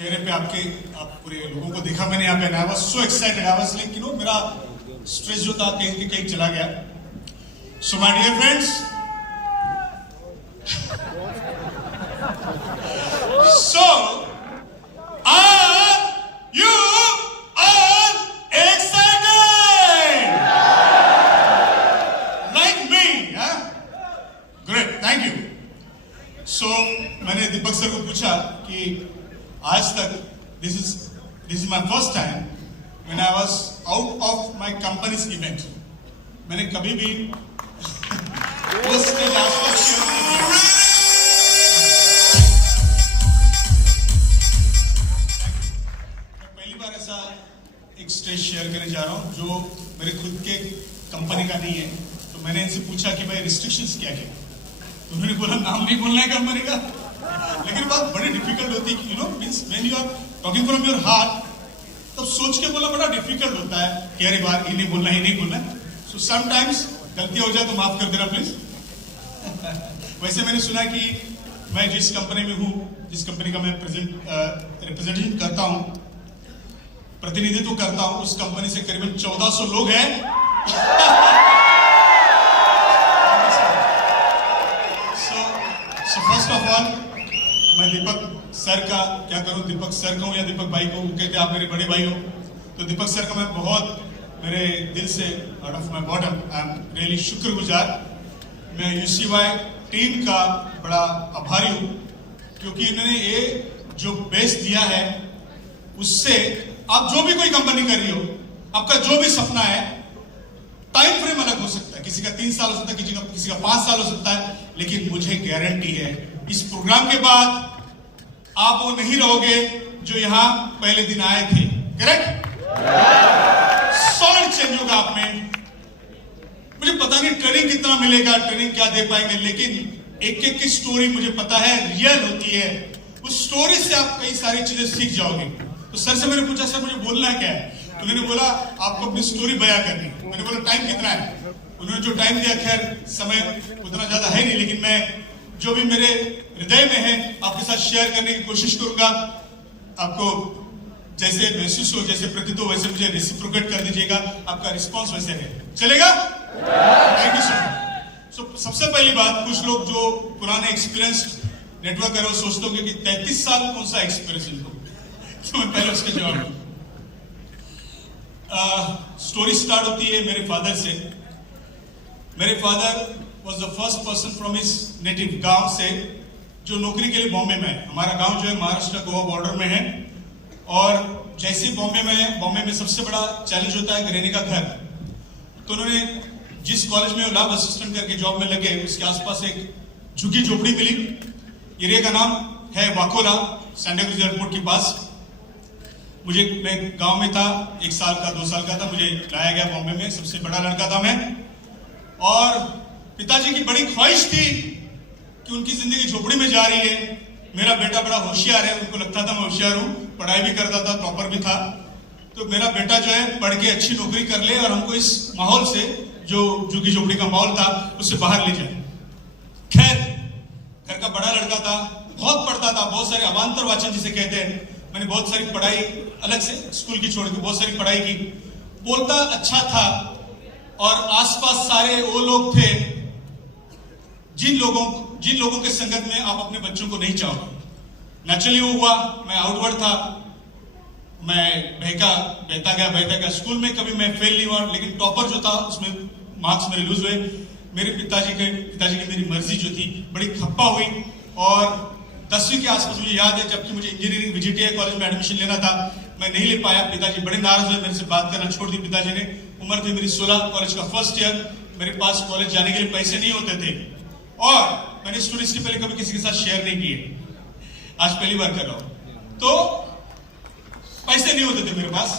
चेहरे पे आप पूरे लोगों को देखा मैंने यहाँ पे, I was so excited, I was like मेरा स्ट्रेस जो था कहीं कहीं चला गया. So my dear friends, so are you all excited like me? Great, thank you. So मैंने दीपक सर को पूछा कि आज तक this is my first time when I was out of my company's event. मैंने कभी भी वो स्टेज आसपास शेयर नहीं किया. मैं पहली बार ऐसा एक स्टेज शेयर करने जा रहा हूँ जो मेरे खुद के कंपनी का नहीं है. तो मैंने इनसे पूछा कि भाई रिस्ट्रिक्शंस क्या क्या. तो उन्होंने बोला नाम नहीं बोलना है कंपनी का. लेकिन बात बड़ी डिफिकल्ट होती है कि means when you are talking from your heart, तब सोच के बोलना बड़ा डिफिकल्ट होता है कि अरे बार ये नहीं बोलना, ये नहीं बोलना. सो समटाइम्स गलती हो जाए तो माफ कर देना प्लीज. वैसे मैंने सुना कि मैं जिस कंपनी में हूँ, जिस कंपनी का मैं रिप्रेजेंटेशन करता हूँ, प्रतिनिधित्व करता हूँ, उस कंपनी से करीबन 1400 लोग हैं. So first of all, मैं दीपक सर का क्या करूं, दीपक सर कहूं या दीपक भाई को, कहते हैं आप मेरे बड़े भाई हो. तो दीपक सर का मैं बहुत मेरे दिल से, out of my bottom, I am really शुक्रगुजार. मैं यूसीवाई टीम का बड़ा आभारी हूं क्योंकि इन्होंने ये जो बेस दिया है उससे आप जो भी कोई कंपनी कर रही हो, आपका जो भी सपना है, टाइम फ्रेम अलग हो सकता है, किसी का 3 साल हो सकता है, किसी का 5 साल हो सकता है, लेकिन मुझे गारंटी है इस प्रोग्राम के बाद आप वो नहीं रहोगे जो यहां पहले दिन आए थे. करेक्ट? सॉलिड चेंज होगा आप में. मुझे पता नहीं ट्रेनिंग कितना मिलेगा, ट्रेनिंग क्या दे पाएंगे, लेकिन एक एक की स्टोरी मुझे पता है रियल होती है. उस स्टोरी से आप कई सारी चीजें सीख जाओगे. तो सर से मैंने पूछा, सर मुझे बोलना क्या है? उन्होंने बोला आपको अपनी स्टोरी बयां करनी. मैंने बोला टाइम कितना है? उन्होंने जो टाइम दिया, खैर समय उतना ज्यादा है नहीं, लेकिन मैं जो भी मेरे हृदय में है आपके साथ शेयर करने की कोशिश करूंगा. आपको जैसे महसूस हो, जैसे प्रतीत हो, वैसे मुझे रेसिप्रोकेट कर दीजिएगा. आपका रिस्पॉन्स वैसे है, चलेगा? Thank you so much. So सबसे पहली बात, कुछ लोग जो पुराने एक्सपीरियंस नेटवर्क है वो सोचते होंगे कि 33 साल कौन सा एक्सपीरियंस इनको. तो मैं पहले उसके जवाब दूं. स्टोरी स्टार्ट होती है मेरे फादर से. मेरे father was the first person from his native गांव से जो नौकरी के लिए बॉम्बे में है. हमारा गांव जो है महाराष्ट्र गोवा बॉर्डर में है. और जैसे बॉम्बे में सबसे बड़ा चैलेंज होता है रहने का घर. तो उन्होंने जिस कॉलेज में लैब असिस्टेंट करके जॉब में लगे, उसके आसपास एक झुग्गी झोपड़ी मिली. एरिया का नाम है वाकोला, सांताक्रूज एयरपोर्ट के पास. मैं गांव में था, 1 साल का 2 साल का था, मुझे लाया गया बॉम्बे में. सबसे बड़ा लड़का था मैं. और पिताजी की बड़ी ख्वाहिश थी कि उनकी जिंदगी झोपड़ी में जा रही है, मेरा बेटा बड़ा होशियार है. उनको लगता था मैं होशियार हूं, पढ़ाई भी करता था, टॉपर भी था. तो मेरा बेटा जो है पढ़ के अच्छी नौकरी कर ले और हमको इस माहौल से, जो झुग्गी झोपड़ी का माहौल था, उससे बाहर ले जाए. खैर घर का बड़ा लड़का था, बहुत पढ़ता था, बहुत सारे अवान्तर वाचन जिसे कहते हैं. मैंने बहुत सारी पढ़ाई अलग से स्कूल की छोड़ के बहुत सारी पढ़ाई की. बोलता अच्छा था. और आसपास सारे वो लोग थे जिन लोगों के संगत में आप अपने बच्चों को नहीं चाहोगे. नेचुरली वो हुआ. मैं आउटवर्ड था, मैं बहता गया. स्कूल में कभी मैं फेल नहीं हुआ, लेकिन टॉपर जो था उसमें मार्क्स मेरे लूज हुए. मेरे पिताजी की मेरी मर्जी जो थी बड़ी खप्पा हुई. और 10वीं के आसपास मुझे याद है, जबकि मुझे इंजीनियरिंग VGTI कॉलेज में एडमिशन लेना था, मैं नहीं ले पाया. पिताजी बड़े नाराज हुए, मेरे से बात करना छोड़ दी पिताजी ने. उम्र थी मेरी 16, कॉलेज का फर्स्ट ईयर. मेरे पास कॉलेज जाने के लिए पैसे नहीं होते थे. और मैंने स्टोरी इसके पहले कभी किसी के साथ शेयर नहीं किए, आज पहली बार कर रहा हूं. तो पैसे नहीं होते थे मेरे पास.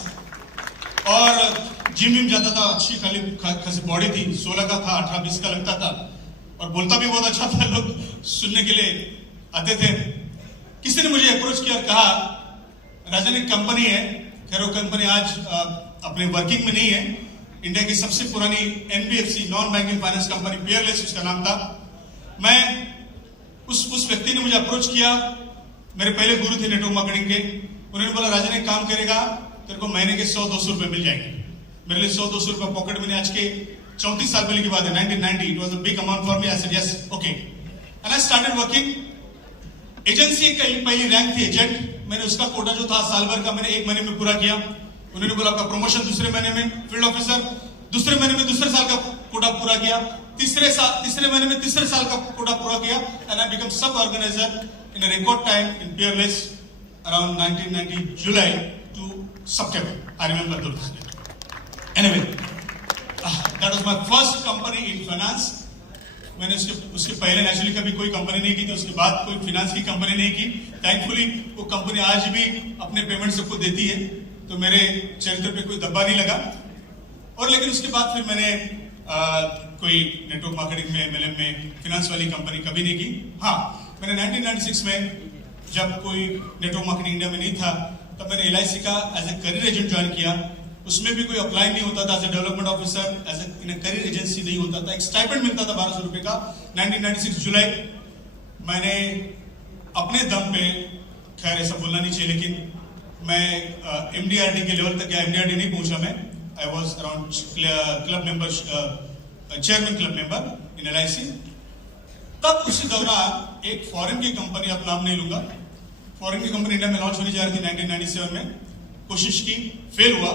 और जिम जाता था, अच्छी खासी बॉडी थी, 16 का था, 18-20 का लगता था. और बोलता भी बहुत अच्छा था, लोग सुनने के लिए आते थे. किसी ने मुझे अप्रोच किया और कहा राजन एक कंपनी है, खैर वो कंपनी आज अपने वर्किंग में नहीं है. इंडिया की सबसे पुरानी NBFC non banking finance company Peerless उसका नाम था. मैं उस व्यक्ति ने मुझे अप्रोच किया मेरे पहले गुरु थे नेटवर्क मार्केटिंग के, उन्होंने बोला राजन एक काम करेगा, तेरे को महीने के 100-200 रुपए मिल जाएंगे। मेरे लिए 100-200 रुपए पॉकेट मनी आज के 34 साल पहले की बात है, 1990। It was a big amount for me. I said yes, okay, and I started working. Agency की पहली रैंक थी एजेंट। मैंने उसका कोटा जो था साल भर का, मैंने 1 महीने में पूरा किया। उन्होंने बोला आपका प्रमोशन दूसरे महीने में फील्ड ऑफिसर, दूसरे महीने में दूसरे साल का कोटा पूरा किया, तीसरे महीने में तीसरे साल का कोटा पूरा किया, एंड आई बिकम सब organiser in a record time in Peerless around 1990 July to September. I remember those days. Anyway, that was my first company in finance. मैंने उसके पहले नेचुरली कभी कोई कंपनी नहीं की थी, उसके बाद कोई फाइनेंस की कंपनी नहीं की। थैंकफुली वो कंपनी आज भी अपने पेमेंट सबको देती है, तो मेरे चरित्र पे कोई दब्बा नहीं लगा। और लेकिन उसके बाद फिर मैंने कोई नेटवर्क मार्केटिंग में, MLM में, फाइनेंस वाली कंपनी कभी नहीं की। हाँ, मैंने 1996 में जब कोई नेटवर्क मार्केटिंग इंडिया में नहीं था, तब मैंने LIC का as a career agent join किया। उसमें भी कोई अप्लाई नहीं होता था as a development officer, as a career agency नहीं होता था। एक स्टाइपेंड मिलता था 1200 रुपए का। 1996 जुलाई मैंने अपने दम पे, खैर ऐसा बोलना नहीं चाहिए, लेकिन मैं MDRT के लेवल तक गया। MDRT नहीं पहुंचा मैं, I was around club member, chairman club member in LIC। तब उसी दौरान एक फॉरेन की कंपनी, अब नाम नहीं लूंगा, फॉरेन की कंपनी इंडिया में लॉन्च होने जा रही थी 1997 में। कोशिश की, फेल हुआ।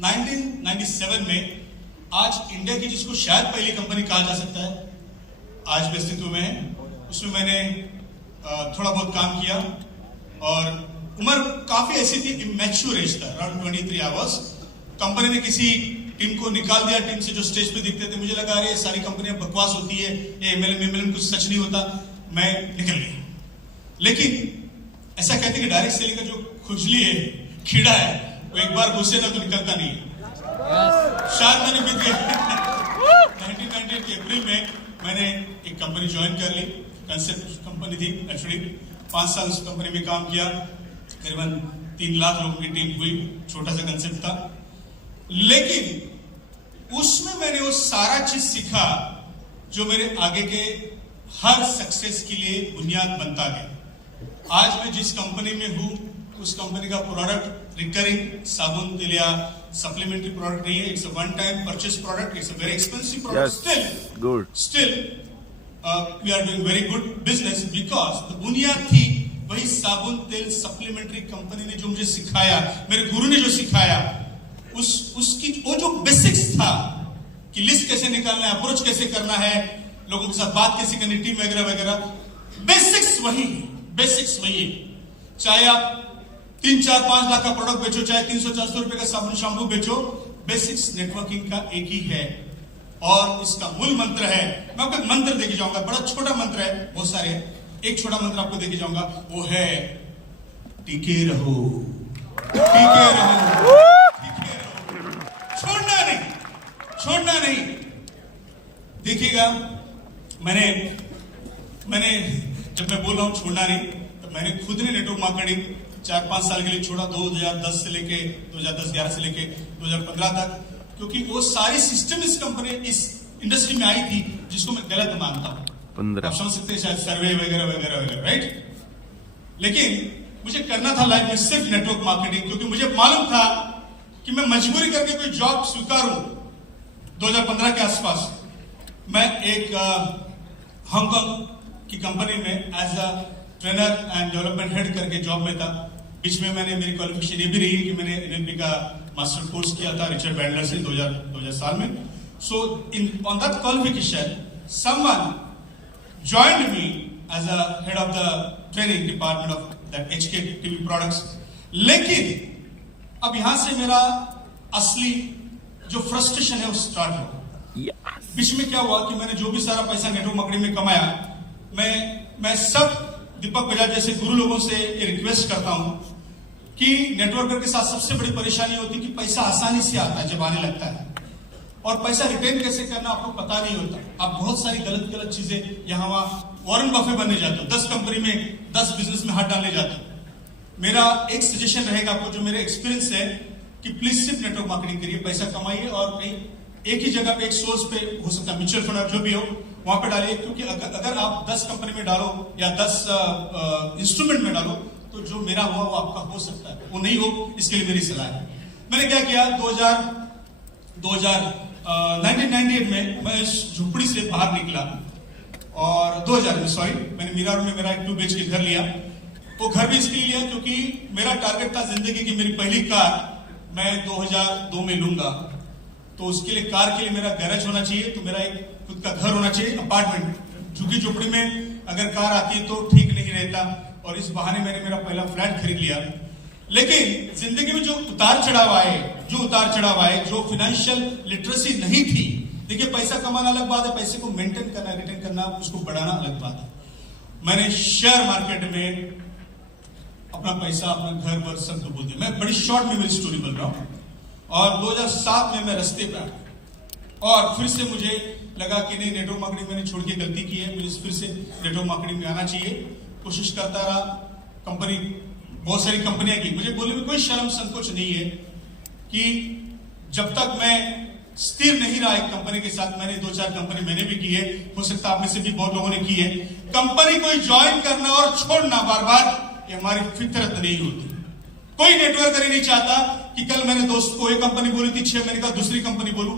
1997 में आज इंडिया की जिसको शायद पहली कंपनी कहा जा सकता है, आज भी अस्तित्व में है, उसमें मैंने थोड़ा बहुत काम किया। और उम्र काफी ऐसी थी, इमैच्योर एज था, अराउंड 23 आवर्स। कंपनी ने किसी टीम को निकाल दिया, टीम से जो स्टेज पे दिखते थे। मुझे लगा अरे सारी कंपनियां बकवास होती है, ये MLM कुछ सच नहीं होता, मैं निकल गया। लेकिन ऐसा कहते कि डायरेक्ट सेलिंग का जो खुजली है, कीड़ा है, वो एक बार घुसे ना तो निकलता नहीं है। शायद मैंने बीत गया। 1998 के अप्रैल में मैंने एक कंपनी ज्वाइन कर ली। कंसेप्ट कंपनी थी एक्चुअली। 5 साल उस कंपनी में काम किया, करीबन 3 लाख लोगों की टीम हुई। छोटा सा कंसेप्ट था, लेकिन उसमें मैंने वो सारा चीज सीखा जो मेरे आगे के हर सक्सेस के लिए बुनियाद बनता गया। आज मैं जिस कंपनी में हूं, उस कंपनी का प्रोडक्ट रिकरिंग साबुन तेल या सप्लीमेंट्री प्रोडक्ट नहीं है। It's a one time purchase product, it's a very expensive product. Still we are doing very good business because the बुनियाद थी वही साबुन तेल सप्लीमेंट्री कंपनी ने जो मुझे सिखाया, मेरे गुरु ने जो सिखाया, उसकी वो जो बेसिक्स था कि लिस्ट कैसे निकालना है, अप्रोच कैसे करना है, लोगों के साथ बात कैसे करनी, टीम वगैरह वगैरह, बेसिक्स वही। चाहे आप 3-4-5 लाख का प्रोडक्ट बेचो, चाहे 300-400 रुपए का साबुन शैम्पू बेचो, बेसिक्स नेटवर्किंग का एक ही है। और इसका मूल मंत्र है, मैं आपको एक मंत्र देके जाऊंगा, बड़ा छोटा मंत्र है, बहुत सारे हैं, एक छोटा मंत्र आपको देके जाऊंगा, वो है टिके रहो, छोड़ना नहीं। देखिएगा, मैंने जब मैं बोल रहा हूं छोड़ना नहीं, तो मैंने खुद ने नेटवर्क मार्केटिंग 4-5 साल के लिए छोड़ा, 2010 से लेके 2010-11 से लेके 2015 तक, क्योंकि वो सारी सिस्टम इस कंपनी, इस इंडस्ट्री में आई थी जिसको मैं गलत मानता हूं। आप समझ सकते हैं शायद, सर्वे वगैरह वगैरह वगैरह, राइट। लेकिन मुझे करना था लाइफ में सिर्फ नेटवर्क मार्केटिंग, क्योंकि मुझे मालूम था कि मैं मजबूरी करके कोई जॉब स्वीकारूं। 2015 के आसपास मैं एक हांगकांग की कंपनी में as a trainer and development head करके जॉब में था। बीच में मैंने, मेरी क्वालिफिकेशन ये भी रही कि मैंने NLP का मास्टर कोर्स किया था रिचर्ड बैंडलर से 2000 साल में। So on that qualification someone joined me as a head of the training department of that HK TV products। लेकिन अब यहां से मेरा असली जो फ्रस्ट्रेशन है वो स्टार्ट हुआ। बीच में क्या हुआ कि मैंने जो भी सारा पैसा नेटवर्क मार्केटिंग में कमाया, मैं सब दीपक बजाज जैसे गुरु लोगों से ये रिक्वेस्ट करता हूं कि नेटवर्कर के साथ सबसे बड़ी परेशानी होती है कि पैसा आसानी से आता है जब आने लगता है, और पैसा रिटेन कैसे करना आपको पता नहीं होता। आप बहुत सारी गलत चीजें यहाँ वहां वॉरेन बफे बनने जाते हो, 10 कंपनी में 10 बिजनेस में हाथ डालने जाते हो। मेरा एक सजेशन रहेगा आपको, जो मेरे एक्सपीरियंस है, कि प्लीज सिर्फ नेटवर्क मार्केटिंग करिए, पैसा कमाइए, और कहीं एक ही जगह पे एक सोर्स पे हो सकता है म्यूचुअल फंड जो भी हो, वहां पे डालिए, क्योंकि अगर आप 10 कंपनी में डालो या 10 इंस्ट्रूमेंट में डालो तो जो मेरा हुआ वो आपका हो सकता है, वो नहीं हो, इसके लिए मेरी सलाह है। मैंने क्या किया, 1998 में मैं इस झुपड़ी से बाहर निकला और 2000 में मैंने मीरा में मेरा एक 2 BHK घर लिया। वो घर भी इसलिए लिया क्योंकि मेरा टारगेट था जिंदगी की, मेरी पहली कार मैं 2002 में लूंगा, तो उसके लिए कार के लिए मेरा गैरेज होना चाहिए, तो मेरा एक खुद का घर होना चाहिए, अपार्टमेंट। झुग्गी झोपड़ी में अगर कार आती है तो ठीक नहीं रहता, और इस बहाने मैंने मेरा पहला फ्लैट खरीद लिया। लेकिन जिंदगी में जो उतार चढ़ाव आए, जो फाइनेंशियल लिटरेसी नहीं थी, देखिए पैसा कमाना अलग बात है, पैसे को मेंटेन करना, रिटेन करना, उसको बढ़ाना अलग बात है। मैंने शेयर मार्केट में अपना पैसा, अपना घर वर सब डुबो दिया। मैं बड़ी शॉर्ट में मेरी स्टोरी बोल रहा हूं। और 2007 में मैं रास्ते पे आया और फिर से मुझे लगा कि नहीं, नेटवर्क मार्केटिंग मैंने छोड़ के गलती की है, मुझे फिर से नेटवर्क मार्केटिंग में आना चाहिए। कोशिश करता रहा, कंपनी, बहुत सारी कंपनियां की, मुझे बोलने में कोई शर्म संकोच नहीं है कि जब तक मैं स्थिर नहीं रहा एक कंपनी के साथ, मैंने 2-4 कंपनी मैंने भी की है, हो सकता है आप में से भी बहुत लोगों ने की है। कंपनी कोई ज्वाइन करना और छोड़ना बार बार, ये हमारी फितरत नहीं होती। कोई नेटवर्कर ही नहीं चाहता कि कल मैंने दोस्त को एक कंपनी बोली थी, 6 महीने का दूसरी कंपनी बोलूं,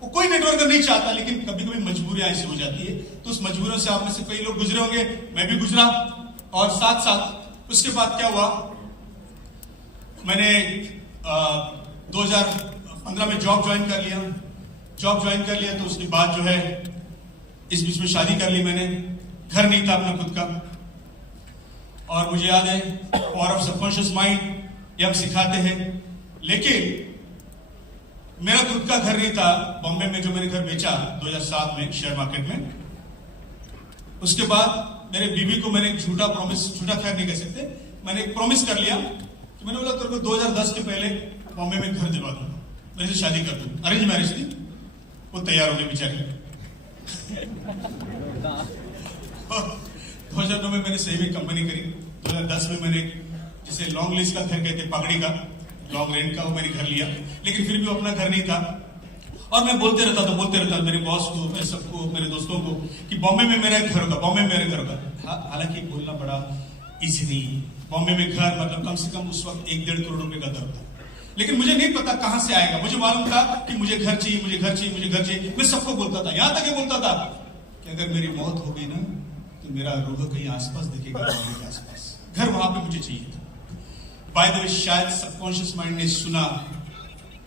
वो कोई नेटवर्कर नहीं चाहता। लेकिन कभी कभी मजबूरियां ऐसी हो जाती है, तो उस मजबूरियों से आप में से कई लोग गुजरे होंगे, मैं भी गुजरा। और साथ साथ उसके बाद क्या हुआ, मैंने 2015 में जॉब ज्वाइन कर लिया। तो उसके बाद जो है इस बीच में शादी कर ली मैंने, घर नहीं था अपना खुद का। और मुझे याद है पावर ऑफ सबकॉन्शियस माइंड ये हम सिखाते हैं, लेकिन मेरा खुद का घर नहीं था बॉम्बे में, जो मैंने घर बेचा 2007 में शेयर मार्केट में। उसके बाद मेरे बीवी को मैंने एक झूठा खैर नहीं कह सकते, मैंने एक प्रॉमिस कर लिया कि मैंने बोला तेरे को 2010 के पहले बॉम्बे में घर दिलवा दूंगा, मेरे से शादी कर दूं। अरेंज मैरिज थी, वो तैयार हो गए बेचारे। 2009 में मैंने सही में कंपनी करी। 2010 में मैंने जिसे लॉन्ग लीज का घर कहते, पगड़ी का, लॉन्ग रेंट का, वो मैंने घर लिया। लेकिन फिर भी वो अपना घर नहीं था, और मैं बोलते रहता मेरे बॉस को, मेरे सबको, मेरे दोस्तों को कि बॉम्बे में मेरा एक घर होगा, बॉम्बे में मेरा घर होगा। हालांकि बोलना बड़ा इजी नहीं, बॉम्बे में घर मतलब कम से कम उस वक्त 1-1.5 करोड़ रुपए का दर था। लेकिन मुझे नहीं पता कहां से आएगा, मुझे मालूम था कि मुझे घर चाहिए। मैं सबको बोलता था, यहां तक ये बोलता था कि अगर मेरी मौत हो गई ना तो मेरा रूह कहीं आसपास दिखेगा, बॉम्बे के आसपास, घर वहां पे मुझे चाहिए था। बाय द वे, शायद सबकॉन्शियस माइंड ने सुना,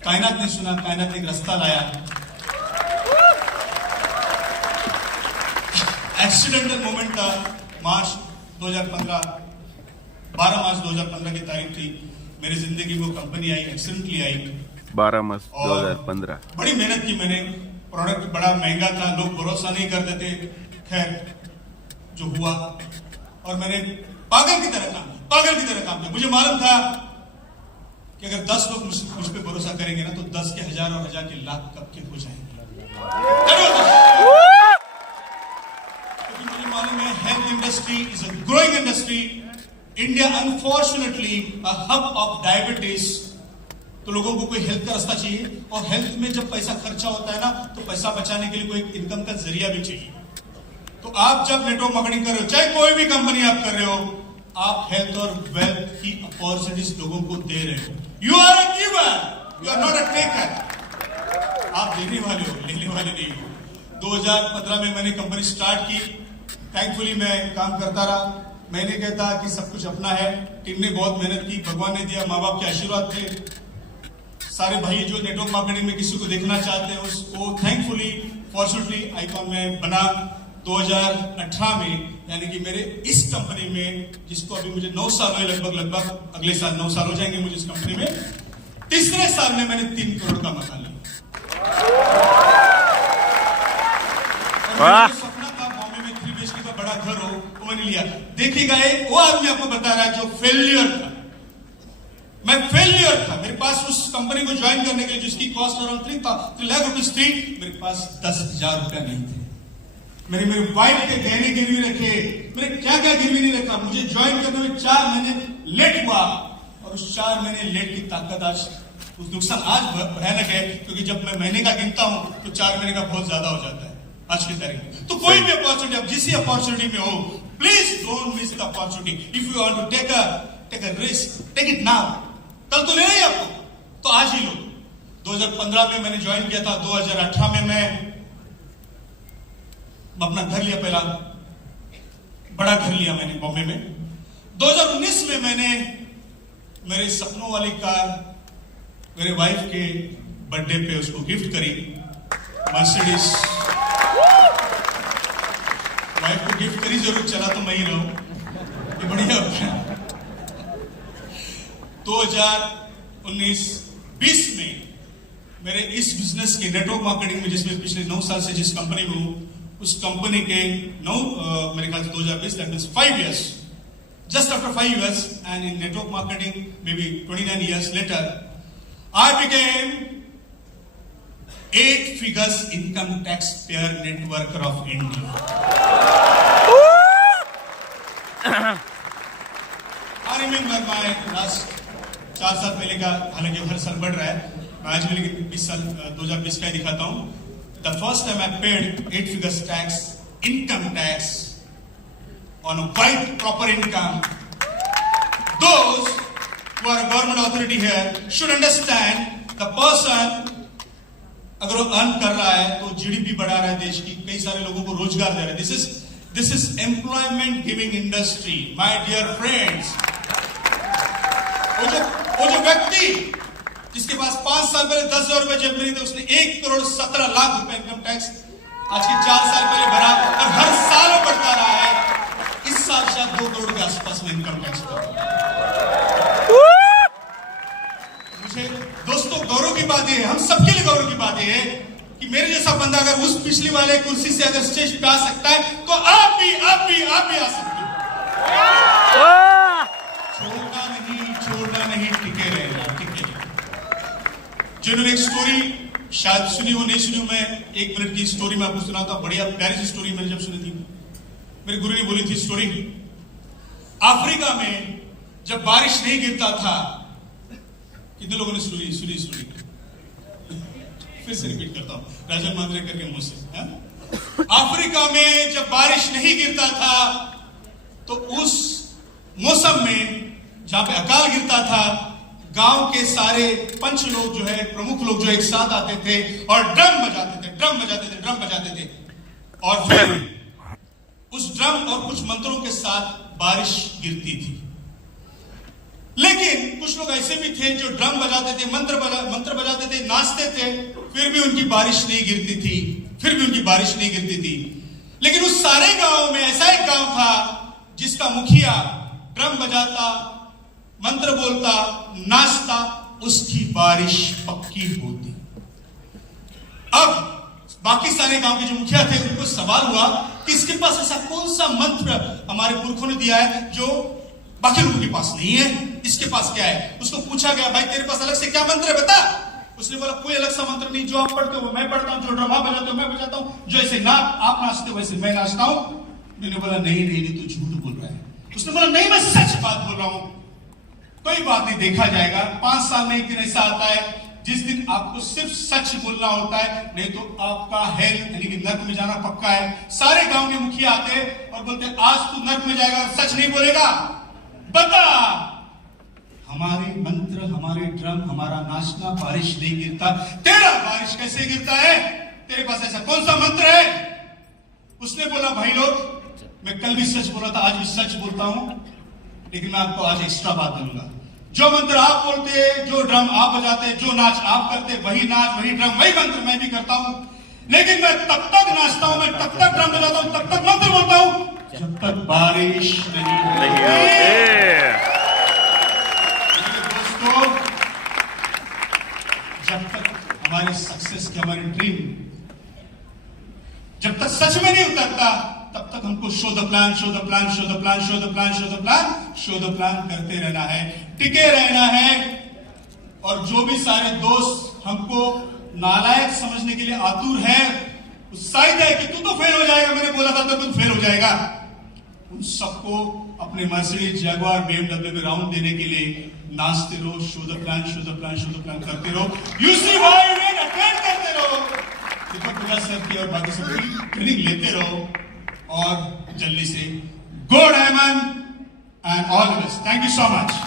कायनात ने सुना, कायनात ने एक रास्ता लाया। एक्सीडेंटल मोमेंट था, मार्च 2015, 12 मार्च 2015 की तारीख थी। मेरी जिंदगी में वो कंपनी आई, एक्सीडेंटली आई 12 मार्च 2015। बड़ी मेहनत की मैंने, प्रोडक्ट बड़ा महंगा था, लोग भरोसा नहीं करते थे। खैर जो हुआ, और मैंने पागल की तरह काम किया। मुझे मालूम था कि अगर 10 लोग मुझ पे भरोसा करेंगे ना तो 10 के 1000 और 1000 के लाख कब के हो जाएंगे। क्योंकि मुझे मालूम है health industry is a growing industry. India unfortunately a hub of diabetes. तो लोगों को कोई हेल्थ का रास्ता चाहिए, और हेल्थ में जब पैसा खर्चा होता है ना तो पैसा बचाने के लिए कोई इनकम का जरिया भी चाहिए। तो आप जब नेटवर्क मार्केटिंग कर रहे हो, चाहे कोई भी कंपनी आप कर रहे हो, आप हेल्थ और वेल्थ की अपॉर्चुनिटीज लोगों को दे रहे हो। You are a giver, you are not a taker. आप देने वाले हो, लेने वाले नहीं हो। 2015 में मैंने कंपनी स्टार्ट की। थैंकफुली मैं काम करता रहा। मैंने कहता कि सब कुछ अपना है, टीम ने बहुत मेहनत की, भगवान ने दिया, माँ बाप के आशीर्वाद थे। सारे भाई जो नेटवर्क मार्केटिंग में किसी को देखना चाहते हैं उसको थैंकफुली, फॉर्चुनेटली आइकॉन में बना। 2018 में, यानी कि मेरे इस कंपनी में, जिसको अभी मुझे 9 साल हुए, लगभग अगले साल 9 साल हो जाएंगे मुझे इस कंपनी में, तीसरे साल में मैंने 3 करोड़ का मकान लिया। सपना था बॉम्बे में 3 BHK का बड़ा घर हो, वो मैंने लिया। देखिएगा, वो आदमी आपको बता रहा है जो फेलियर था। मैं फेलियर था। मेरे पास उस कंपनी को ज्वाइन करने के लिए, जिसकी कॉस्ट अराउंड 3 लाख रुपीज थी, मेरे पास 10,000 रुपया नहीं थे। मेरे वाइफ के गहने गिरवी रखे, मैंने क्या गिरवी नहीं रखा। मुझे ज्वाइन करने में 4 महीने लेट हुआ, और उस 4 महीने लेट की ताकत आज, उस नुकसान आज भयानक है, क्योंकि जब मैं महीने का गिनता हूं तो 4 महीने का बहुत ज्यादा हो जाता है। आज की तारीख में। तो कोई भी अपॉर्चुनिटी, आप जिस अपॉर्चुनिटी में हो, please don't miss the opportunity. If you want to take a risk, take it now. कल तो लेना ही आपको, तो आज ही लो। 2015 में मैंने ज्वाइन किया था, 2018 में मैं अपना घर लिया, पहला बड़ा घर लिया मैंने बॉम्बे में। 2019 में मैंने मेरे सपनों वाली कार मेरे वाइफ के बर्थडे पे उसको गिफ्ट करी, मर्सिडीज। वाइफ को गिफ्ट करी जरूर, चला तो मैं ही रहा हूं, ये बढ़िया हो गया। 2019-20 में मेरे इस बिजनेस के नेटवर्क मार्केटिंग में, जिसमें पिछले 9 साल से जिस कंपनी में हूं, उस कंपनी के मेरे ख्याल से 2020, that means 5 years, just after 5 years, and in network marketing maybe 29 years later, I became 8 figures income taxpayer networker of India. I remember my last 4 साल पहले का, हालांकि हर साल बढ़ रहा है, मैं आज भी लेकिन 2020 का ही दिखाता हूं। The first time I paid 8 figures tax, income tax on a white proper income. Those who are a government authority here should understand the person अगर वो अर्न कर रहा है तो जीडीपी बढ़ा रहा है देश की, कई सारे लोगों को रोजगार दे रहा है। This is employment giving industry, my dear friends. वो जो व्यक्ति जिसके पास 5 साल पहले 10,000 रुपए जेब में नहीं थे, उसने 1,17,00,000 रुपए इनकम टैक्स आज के 4 साल पहले भरा, और हर साल वो बढ़ता रहा है। इस साल शायद 2 करोड़ के आसपास में इनकम टैक्स भरा। मुझे दोस्तों गौरव की बात यह है, हम सबके लिए गौरव की बात यह है कि मेरे जैसा बंदा अगर उस पिछली वाले कुर्सी से अगर स्टेज पे आ सकता है, तो आप भी आ सकते हो। छोड़ना नहीं, टिके रहना। जिन्होंने एक स्टोरी शायद सुनी हो, नहीं सुनी हो, मैं 1 मिनट की स्टोरी में आपको सुनाता हूं। बढ़िया प्यारी सी स्टोरी मैंने जब सुनी थी, मेरे गुरु ने बोली थी स्टोरी। अफ्रीका में जब बारिश नहीं गिरता था, कितने लोगों ने सुनी स्टोरी? फिर से रिपीट करता हूं, राजन मांद्रेकर के मुंह से। अफ्रीका में जब बारिश नहीं गिरता था, तो उस मौसम में जहां पे अकाल गिरता था, गांव के सारे पंच लोग जो है, प्रमुख लोग जो एक साथ आते थे और ड्रम बजाते थे, और फिर उस ड्रम और कुछ मंत्रों के साथ बारिश गिरती थी। लेकिन कुछ लोग ऐसे भी थे जो ड्रम बजाते थे, मंत्र बजाते थे, नाचते थे, फिर भी उनकी बारिश नहीं गिरती थी। लेकिन उस सारे गांव में ऐसा एक गांव था जिसका मुखिया ड्रम बजाता, मंत्र बोलता, नाचता, उसकी बारिश पक्की होती। अब बाकी सारे गांव के जो मुखिया थे, उनको सवाल हुआ कि इसके पास ऐसा कौन सा मंत्र हमारे पुरखों ने दिया है जो बाकी लोगों के पास नहीं है, इसके पास क्या है? उसको पूछा गया, भाई तेरे पास अलग से क्या मंत्र है, बता। उसने बोला कोई अलग सा मंत्र नहीं, जो आप पढ़ते हो मैं पढ़ता हूं, जो ड्रामा बजाते हो मैं बजाता हूं, जो ऐसे आप नाचते हो वैसे मैं नाचता हूं। मैंने बोला नहीं तू झूठ बोल रहा है। उसने बोला नहीं, मैं सच बात बोल रहा हूं। कोई बात नहीं, देखा जाएगा। 5 साल में एक दिन ऐसा आता है जिस दिन आपको सिर्फ सच बोलना होता है, नहीं तो आपका हेल यानी कि नर्क में जाना पक्का है। सारे गांव के मुखिया आते और बोलते आज तू नर्क में जाएगा, सच नहीं बोलेगा, बता। हमारे मंत्र, हमारे ड्रम, हमारा नाचना, बारिश नहीं गिरता, तेरा बारिश कैसे गिरता है? तेरे पास ऐसा कौन सा मंत्र है? उसने बोला भाई लोग, मैं कल भी सच बोला था, आज भी सच बोलता हूं, लेकिन मैं आपको आज एक्स्ट्रा बात बोलूंगा। जो मंत्र आप बोलते, जो ड्रम आप बजाते, जो नाच आप करते, वही नाच, वही ड्रम, वही मंत्र मैं भी करता हूं। लेकिन मैं तब तक नाचता हूं, मैं तब तक ड्रम बजाता हूं, तब तक मंत्र बोलता हूं, जब तक बारिश नहीं होती। दोस्तों, जब तक हमारी सक्सेस की, हमारी ड्रीम जब तक सच में नहीं उतरता, तब तक हमको शो द प्लान करते रहना है, टिके रहना है। और जो भी सारे दोस्त हमको नालायक समझने के लिए आतुर है, उत्साहित है कि तू तो फेल हो जाएगा, मैंने बोला था तो तू फेल हो जाएगा, उन सबको अपने मर्सिडीज, जगुआर, BMW में राउंड देने के लिए नाचते रहो, शो द प्लान करते रहो, यूसी वाई विन, अटेंड करते रहो। प्रकाश सर की और बाकी सब की ट्रेनिंग लेते रहो और जल्दी से गो diamond and all the best. Thank you so much.